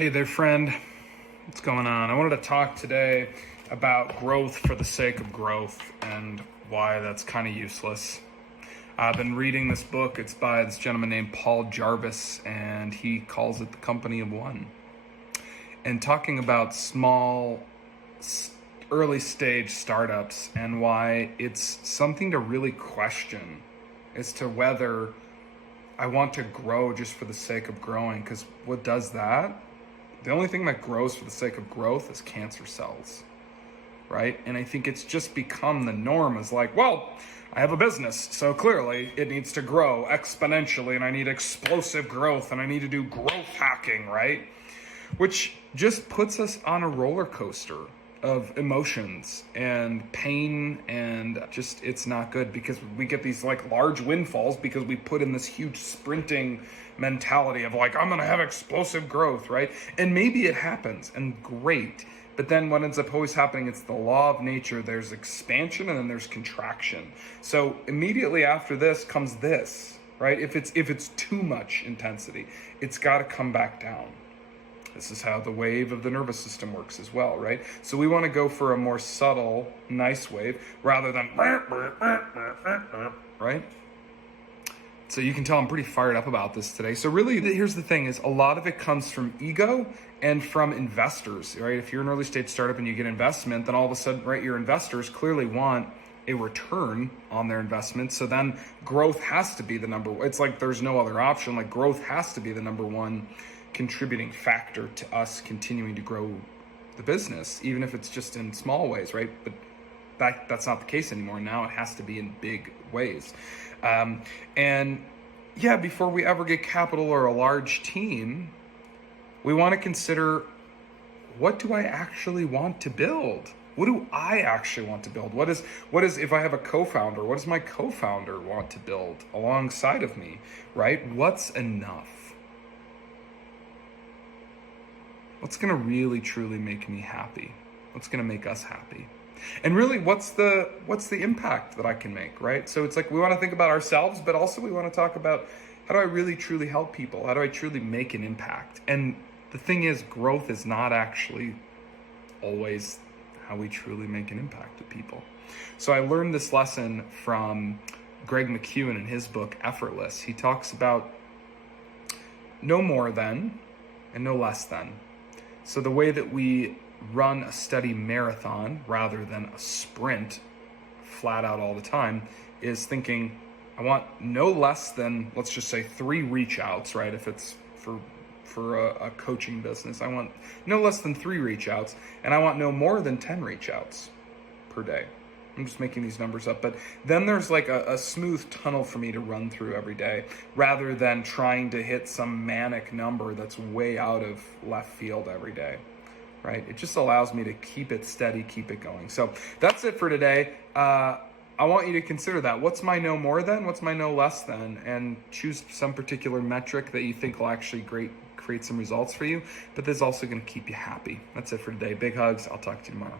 Hey there, friend. What's going on? I wanted to talk today about growth for the sake of growth and why that's kind of useless. I've been reading this book. It's by this gentleman named Paul Jarvis, and he calls it The Company of One. And talking about small, early stage startups and why it's something to really question as to whether I want to grow just for the sake of growing. Because what does that? The only thing that grows for the sake of growth is cancer cells, right? And I think it's just become the norm is like, well, I have a business, so clearly it needs to grow exponentially and I need explosive growth and I need to do growth hacking, right? Which just puts us on a roller coaster of emotions and pain, and just it's not good because we get these like large windfalls because we put in this huge sprinting mentality of like, I'm gonna have explosive growth, right? And maybe it happens and great, but then what ends up always happening, it's the law of nature. There's expansion and then there's contraction. So immediately after this comes this, right? If it's too much intensity, it's got to come back down. This is how the wave of the nervous system works as well, right? So we want to go for a more subtle, nice wave rather than, right? So you can tell I'm pretty fired up about this today. So really, here's the thing is a lot of it comes from ego and from investors, right? If you're an early stage startup and you get investment, then all of a sudden, right, your investors clearly want a return on their investment. So then growth has to be the number one. It's like there's no other option. Like growth has to be the number one contributing factor to us continuing to grow the business, even if it's just in small ways, right? But that's not the case anymore. Now it has to be in big ways. And yeah, before we ever get capital or a large team, we want to consider, what do I actually want to build? What do I actually want to build? What is if I have a co-founder, what does my co-founder want to build alongside of me, right? What's enough? What's going to really truly make me happy? What's going to make us happy? And really, what's the impact that I can make, right? So it's like we want to think about ourselves, but also we want to talk about, how do I really truly help people? How do I truly make an impact? And the thing is, growth is not actually always how we truly make an impact to people. So I learned this lesson from Greg McKeown in his book, Effortless. He talks about no more than and no less than. So the way that we run a steady marathon rather than a sprint flat out all the time is thinking, I want no less than, let's just say 3 reach outs, right? If it's for a coaching business, I want no less than 3 reach outs, and I want no more than 10 reach outs per day. I'm just making these numbers up, but then there's like a smooth tunnel for me to run through every day rather than trying to hit some manic number that's way out of left field every day, right? It just allows me to keep it steady, keep it going. So that's it for today. I want you to consider that. What's my no more than? What's my no less than? And choose some particular metric that you think will actually create some results for you, but that's also going to keep you happy. That's it for today. Big hugs. I'll talk to you tomorrow.